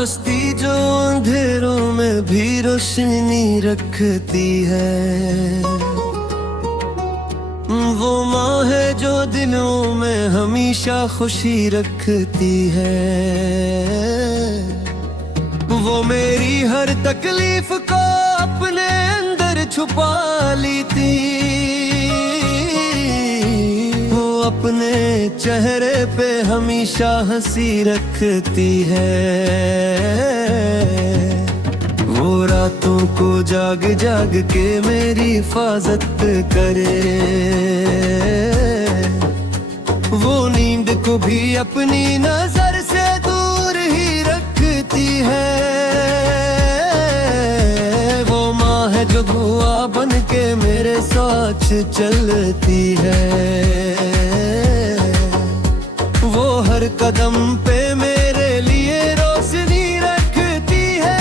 हस्ती जो अंधेरों में भी रोशनी रखती है, वो माँ है जो दिलों में हमेशा खुशी रखती है। वो मेरी हर तकलीफ को अपने अंदर छुपा ली थी, वो अपने चेहरे पे हमेशा हंसी रखती है। वो रातों को जाग जाग के मेरी हिफाजत करे, वो नींद को भी अपनी नजर से दूर ही रखती है। वो माँ है जो धुआं बन के मेरे साथ चलती है, वो हर कदम पे मेरे लिए रोशनी रखती है।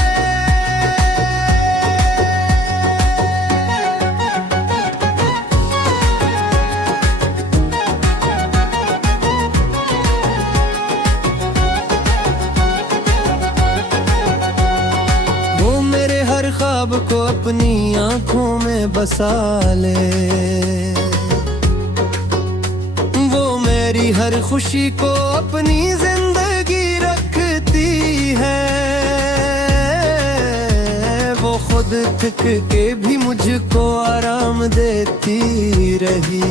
वो मेरे हर ख्वाब को अपनी आंखों में बसा ले, मेरी हर खुशी को अपनी जिंदगी रखती है। वो खुद थक के भी मुझको आराम देती रही,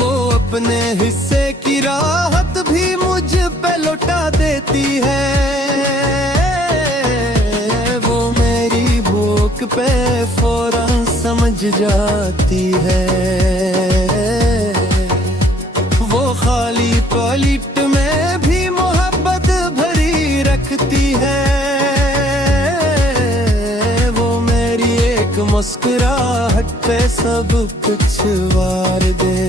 वो अपने हिस्से की राहत भी मुझ पे लौटा देती है। वो मेरी भूख पे फौरन समझ जाती है, खाली पलट में भी मोहब्बत भरी रखती है। वो मेरी एक मुस्कुराहट पे सब कुछ वार दे,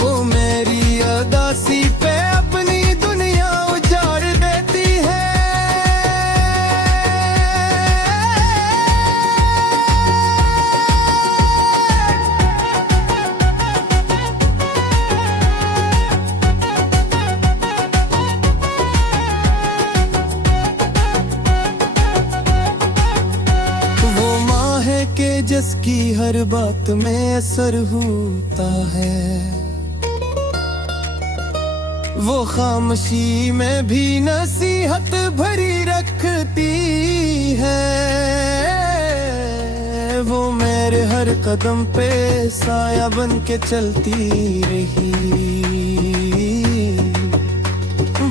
वो मेरी उदासी पे अपनी दुनिया उजाड़ देती है। के जिसकी हर बात में असर होता है, वो खामोशी में भी नसीहत भरी रखती है। वो मेरे हर कदम पे साया बन के चलती रही,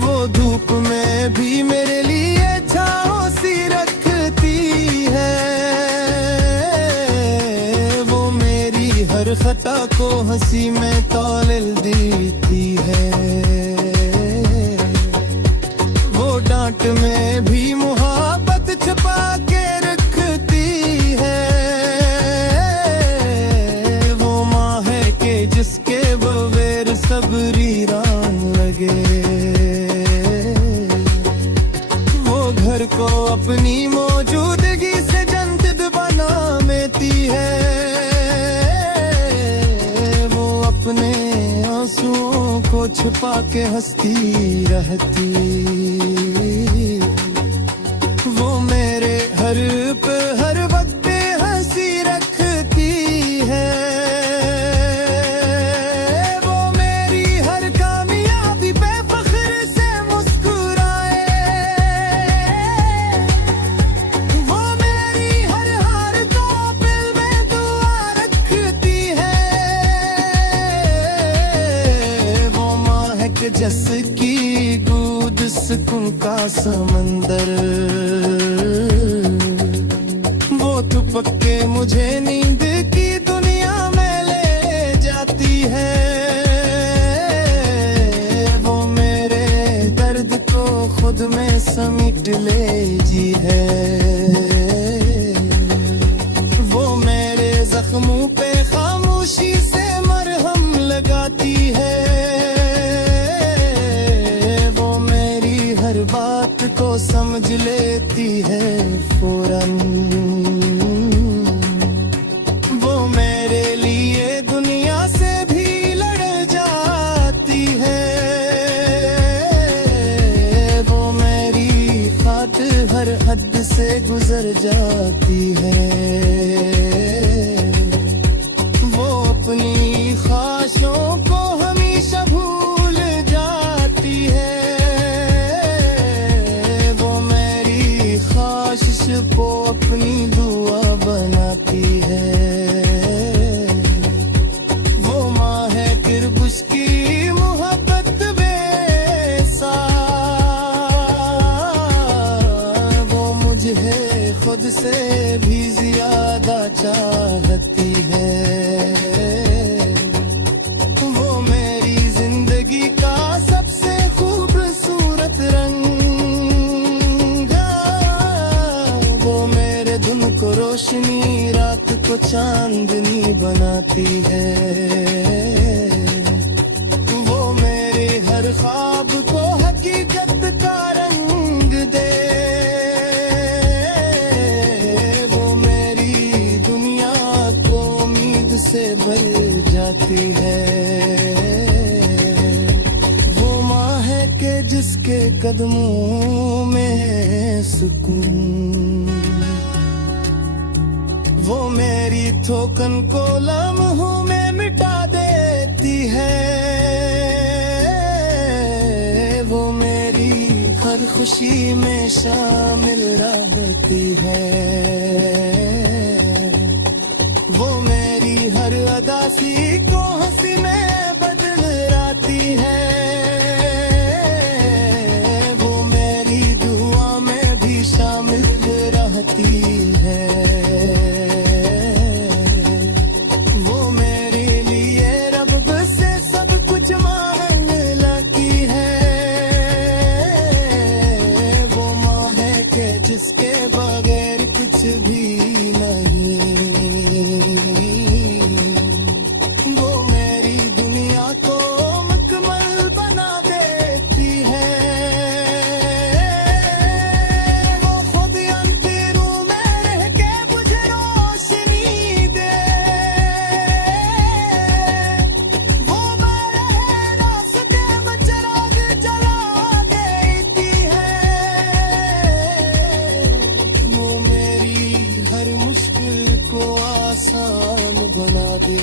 वो धूप में भी मेरे लिए छाँव सी रखती है। हर खता को हंसी में तौल देती है, वो डांट में भी मोहब्बत छुपा के रखती है। वो माँ है कि जिसके बगैर सबरी राम लगे, वो घर को अपनी मौजूदगी से जन्नत बना देती है। अपने आंसुओं को छुपा के हंसती रहती, वो मेरे हर वक्त पे हंसी रखती है। वो मेरी हर कामयाबी पे फख्र से मुस्कुराए, वो मेरी हर हार को दिल में दुआ रखती है। जिसकी गूद सुकून का समंदर, वो तो पक्के मुझे नींद की दुनिया में ले जाती है। वो मेरे दर्द को खुद में समेट लेती है, वो मेरे जख्मों पे खामोशी से मरहम लगाती है। बात को समझ लेती है फौरन, वो मेरे लिए दुनिया से भी लड़ जाती है। से गुजर जाती है। वो अपनी ख्वाहिशों को हमेशा भूल जाती है। वो मेरी ख्वाहिश को अपनी दुआ बनाती है। वो माँ है किरबुश की मोहब्बत खुद से भी ज्यादा चाहती है। वो मेरी जिंदगी का सबसे खूबसूरत रंग। वो मेरे धुन को रोशनी, रात को चांदनी बनाती है। वो मेरे हर ख्वाब को हकीकत का रंग दे। से भर जाती है। वो माँ है कि जिसके कदमों में है सुकून। वो मेरी थोकन को लम्हों में मिटा देती है। वो मेरी हर खुशी में शामिल रहती है। वो मेरी हर अदासी को हंसी में बदलती है। वो मेरी दुआ में भी शामिल रहती है। वो मेरे लिए रब से सब कुछ मांगती है। वो माँ है कि जिसके बगैर कुछ भी नहीं। आसान बना दे।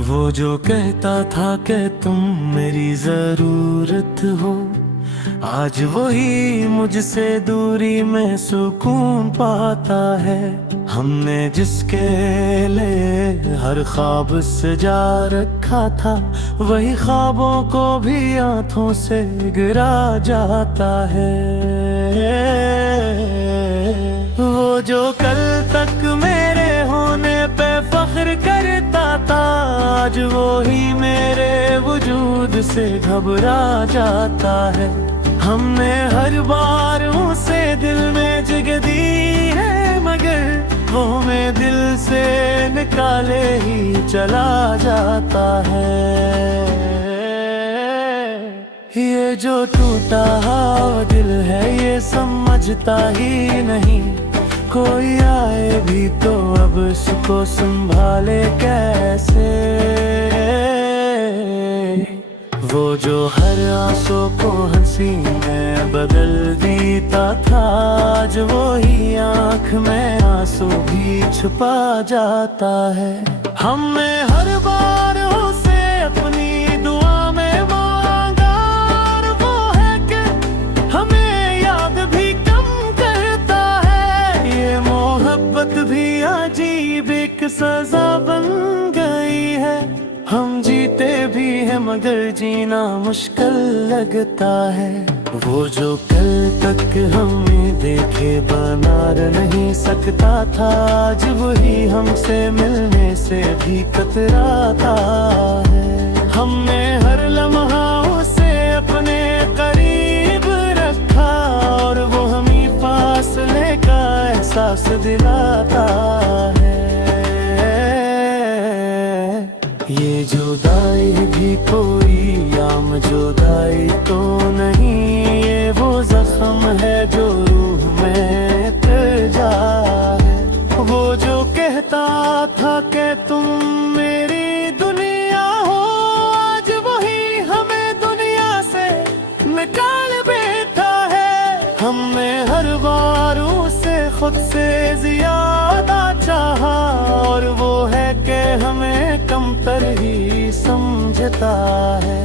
वो जो कहता था कि तुम मेरी जरूरत हो, आज वही मुझसे दूरी में सुकून पाता है। हमने जिसके लिए हर ख्वाब सजा रखा था, वही ख्वाबों को भी आंखों से गिरा जाता है। वो जो कल तक मेरे होने पे फख्र करता था, आज वो ही मेरे वजूद से घबरा जाता है। हमने हर बार उसे दिल में जगह दी है, मगर वो मैं दिल से निकाले ही चला जाता है। ये जो टूटा हुआ दिल है ये समझता ही नहीं, कोई आए भी तो अब उसको संभाले कैसे। वो जो हर आंसू को हंसी में बदल देता था, आज वो ही आँख में आंसू भी छुपा जाता है। हमने हर बार उसे अपनी दुआ में मांगा, और वो है कि हमें याद भी कम करता है। ये मोहब्बत भी अजीब एक सजा बन गई है। हम जीते भी हैं मगर जीना मुश्किल लगता है। वो जो कल तक हमें देखे बना नहीं सकता था, आज वही हमसे मिलने से भी कतराता है। हमने हर लम्हा उसे अपने करीब रखा, और वो हमें फासले का एहसास दिलाता है। ये जुदाई भी कोई आम जुदाई तो नहीं, ये वो जख्म है जो रूह में तेजा है। वो जो कहता था कि तुम मेरी दुनिया हो, आज वही हमें दुनिया से निकाल बैठा है। हमने हर बार उसे खुद से ज्यादा चाहा, और वो है कि हमें कमतर ही समझता है।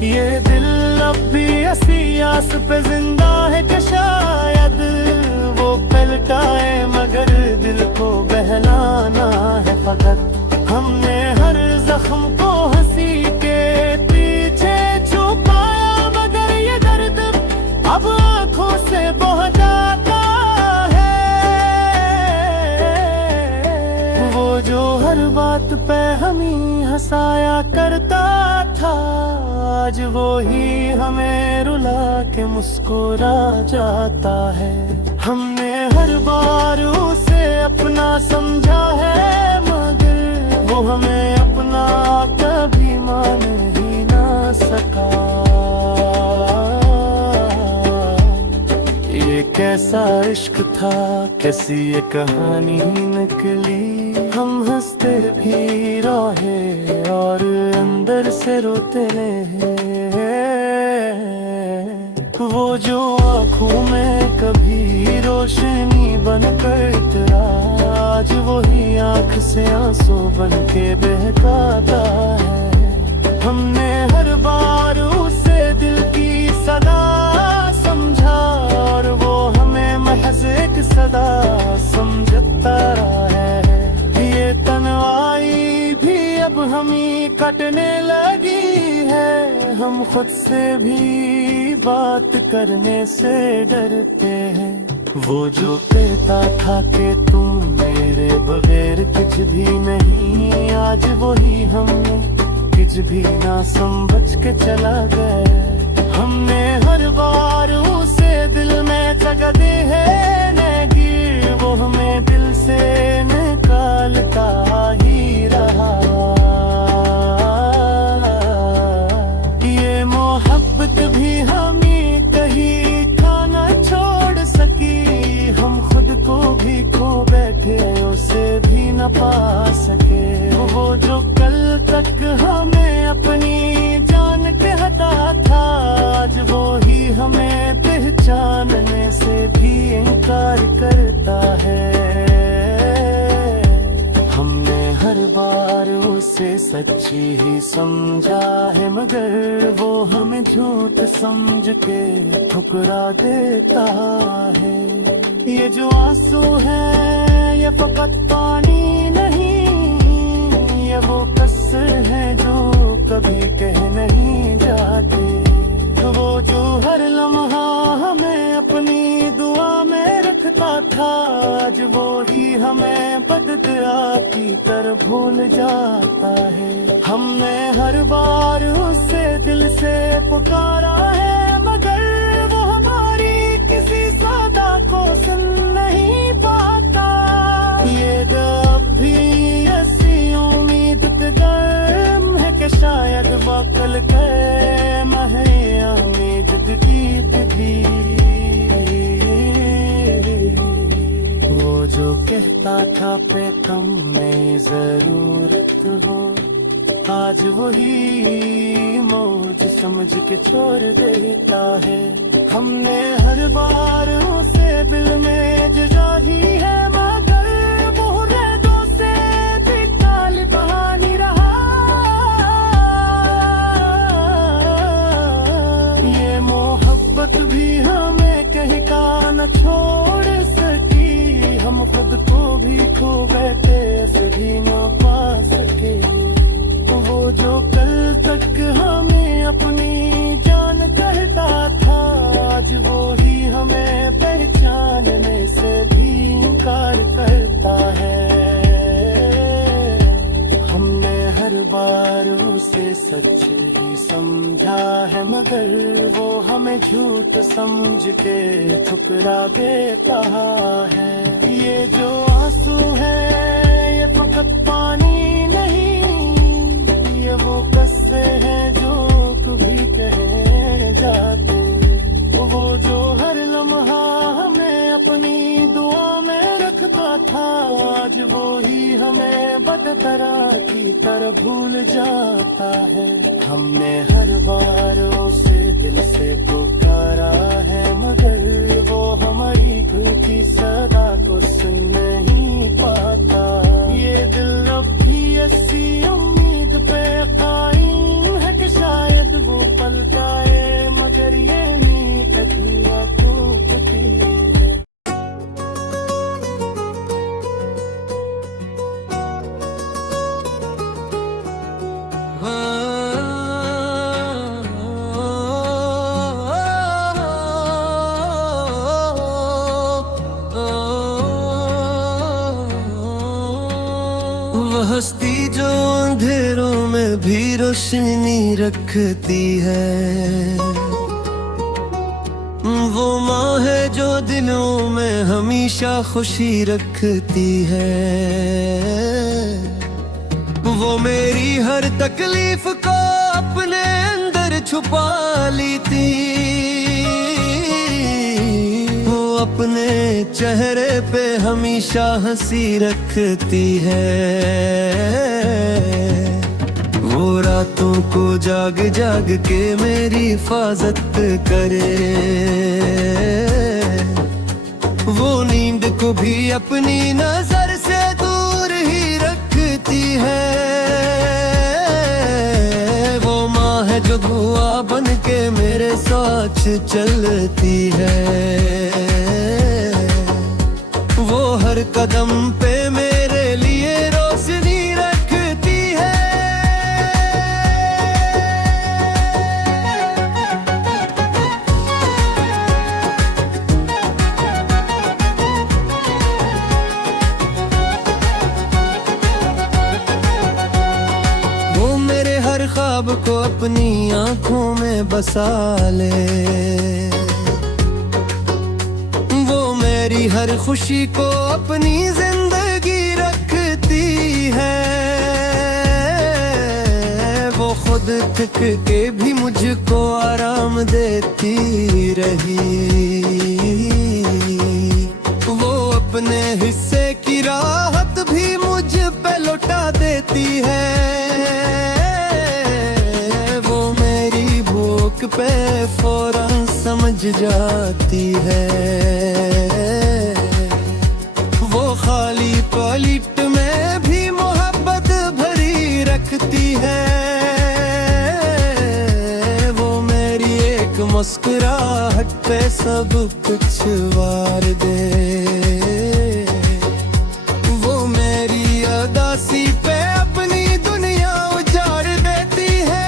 ये दिल अब भी ऐसी आस पे जिंदा है कि शायद वो पलटाए, मगर दिल को बहलाना है फकत। हमने हर जख्म को हंसी के पीछे छुपाया, मगर ये दर्द अब आंखों से बह जाता है। वो जो हर बात पे हमें हंसाया करता था, आज वो ही हमें रुला के मुस्कुरा जाता है। हमने हर बार उसे अपना समझा है, मगर वो हमें अपना कभी मान ही ना सका। ये कैसा इश्क था, कैसी ये कहानी निकली। हम हंसते भी रहे और अंदर से रोते रहे। वो जो आँखों में कभी रोशनी बनकर उतरा, आज वही आँख से आंसू बन के बहकाता है। हमने हर बार उसे दिल की सदा समझा, और वो हमें महज एक सदा समझता रहा है। ये तन्हाई भी अब हमें कटने लगी है, हम खुद से भी बात करने से डरते हैं। वो जो कहता था कि तुम मेरे बगैर कुछ भी नहीं, आज वही हमें कुछ भी ना समझ के चला गया। हमने हर बार उसे दिल में जगह दी है, लेकिन वो हमें दिल से निकालता ही रहा। ये मोहब्बत भी हमें कहीं खाना छोड़ सकी, हम खुद को भी खो बैठे उसे भी न पा सके। वो जो कल तक हमें अपनी जान कहता था, आज वो ही हमें पहचानने से भी इनकार करता है। हमने हर बार उसे सच्ची ही समझा है, मगर वो हमें झूठ समझ के ठुकरा देता है। ये जो आंसू है ये फकत पानी नहीं, ये वो कसर है जो कभी कह नहीं जाते। वो जो हर लम्हा हमें अपनी दुआ में रखता था, आज वो ही हमें बददुआ की तरह भूल जाता है। हमने हर बार उसे दिल से पुकारा है, मगर वो हमारी किसी सदा को सुन नहीं पाता। ये जब भी ऐसी उम्मीद गर्म है कि शायद वकल के महया में जुद जीत भी। वो जो कहता था पे तुम में जरूरत हो, आज वही मौज समझ के छोड़ देता है। हमने हर बार उसे दिल में जगा दी है, मगर वो रेतों से भी काल बहानी रहा। ये मोहब्बत भी हमें कहीं का न छोड़ सकी, हम खुद को भी खो बैठे ऐसे भी न पा सके। वो जो कल तक हमें अपनी जान कहता था, आज वो ही हमें पहचानने से भी इनकार करता है। हमने हर बार उसे सच ही समझा है, मगर वो हमें झूठ समझ के ठुकरा देता है। ये जो आंसू है ये फकत पानी नहीं, ये वो कस्से हैं जो कभी कह था आज वो ही हमें बदतरा की तरह भूल जाता है। हमने हर बार उसे दिल से पुकारा है, मगर वो हमारी टूटी सदा को सुन नहीं पाता। ये दिल अब भी ऐसी उम्मीद पे कायम है कि शायद वो पल पाए, मगर ये नींद अधूरा टूटती है। वो हस्ती जो अंधेरों में भी रोशनी रखती है, वो माँ है जो दिलों में हमेशा खुशी रखती है। वो मेरी हर तकलीफ को अपने अंदर छुपा लेती, वो अपने चेहरे पे हमेशा हंसी रखती है। वो रातों को जाग जाग के मेरी हिफाजत करे, वो नींद को भी अपनी नजर से दूर ही रखती है। वो माँ है जो धुआं बन के मेरे साथ चलती है, वो हर कदम पे मेरे लिए रोशनी रखती है। वो मेरे हर ख्वाब को अपनी आंखों में बसा ले, मेरी हर खुशी को अपनी जिंदगी रखती है। वो खुद थक के भी मुझको आराम देती रही, वो अपने हिस्से की राहत भी मुझ पे लौटा देती है। वो मेरी भूख पे फौरन समझ जाती है, खाली पलिट में भी मोहब्बत भरी रखती है। वो मेरी एक मुस्कुराहट पे सब कुछ वार दे, वो मेरी उदासी पे अपनी दुनिया उजाड़ देती है।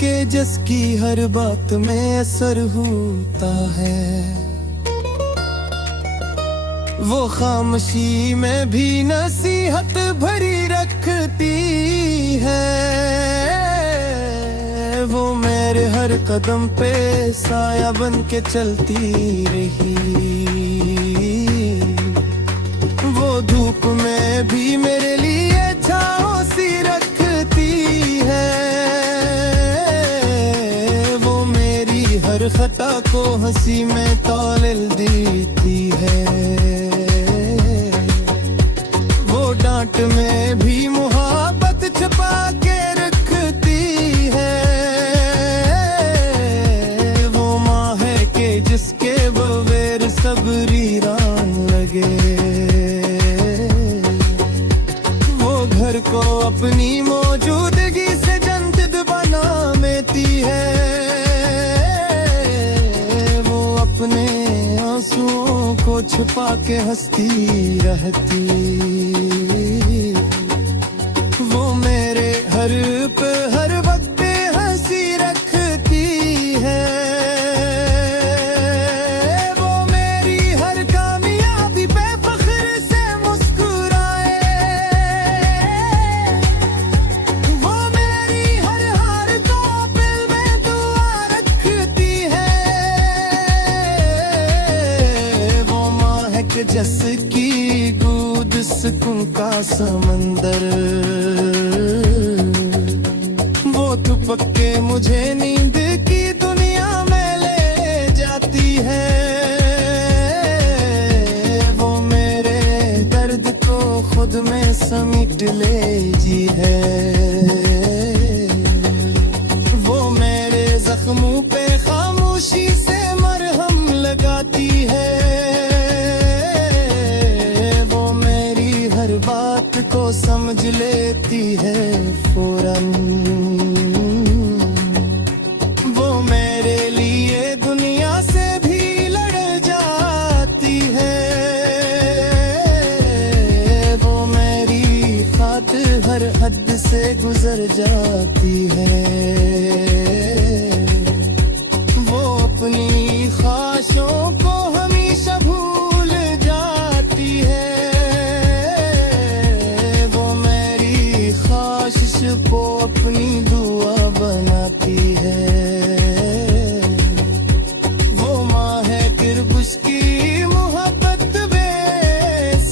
के जिसकी हर बात में असर होता है, वो खामोशी में भी नसीहत भरी रखती है। वो मेरे हर कदम पे साया बन के चलती रही, वो धूप में भी मेरे लिए छाँव सी रखती है। हर खता को हंसी में तौल देती है, वो डांट में भी मोहब्बत छुपा के रखती है। वो माँ है कि जिसके बगैर सबरी रान लगे, वो घर को अपनी मौजूदगी से जन्नत बना देती है। अपने आंसुओं को छुपा के हंसती रहती, वो मेरे हर पे हर वक्त हंसी रखती है। वो मेरी हर कामयाबी पे फख्र से मुस्कुराए, वो मेरी हर हार को दिल में दुआ रखती है। दिलचस्प की गूंज सुकून का समंदर, वो तुपक के मुझे नींद की दुनिया में ले जाती है। वो मेरे दर्द को खुद में समेट लेती है। वो मेरे जख्मों पे खामोशी से मरहम लगाती है। वो मेरी हर बात को समझ लेती है फौरन। वो मेरे लिए दुनिया से भी लड़ जाती है। वो मेरी खातिर हर हद से गुजर जाती है। वो अपनी ख्वाहिशों को हमेशा भूल जाती है। वो मेरी ख्वाहिश को अपनी दुआ बनाती है। वो माँ है किरबुश की मोहब्बत बेसार,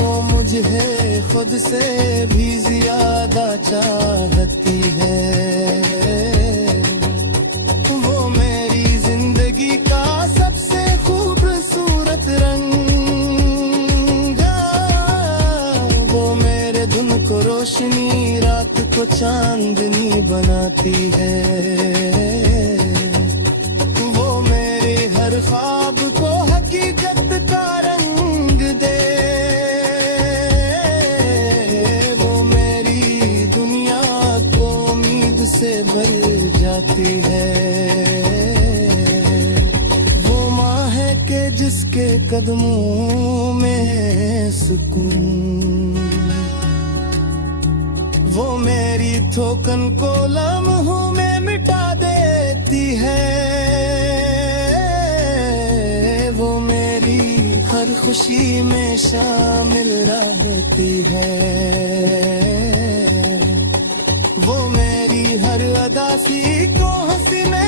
वो मुझे खुद से भी ज्यादा चाहती है। वो मेरी जिंदगी का सबसे खूबसूरत रंग, वो मेरे धुन को रोशनी रात को चांदनी बनाती है। वो मेरे हर ख्वाब को हकीकत का रंग दे। वो मेरी दुनिया को उम्मीद से भर जाती है। वो माँ है कि जिसके कदमों में है सुकून। वो मेरी थोकन को लम्हों में मिटा देती है। वो मेरी हर खुशी में शामिल रहती है। वो मेरी हर अदासी को हंसी में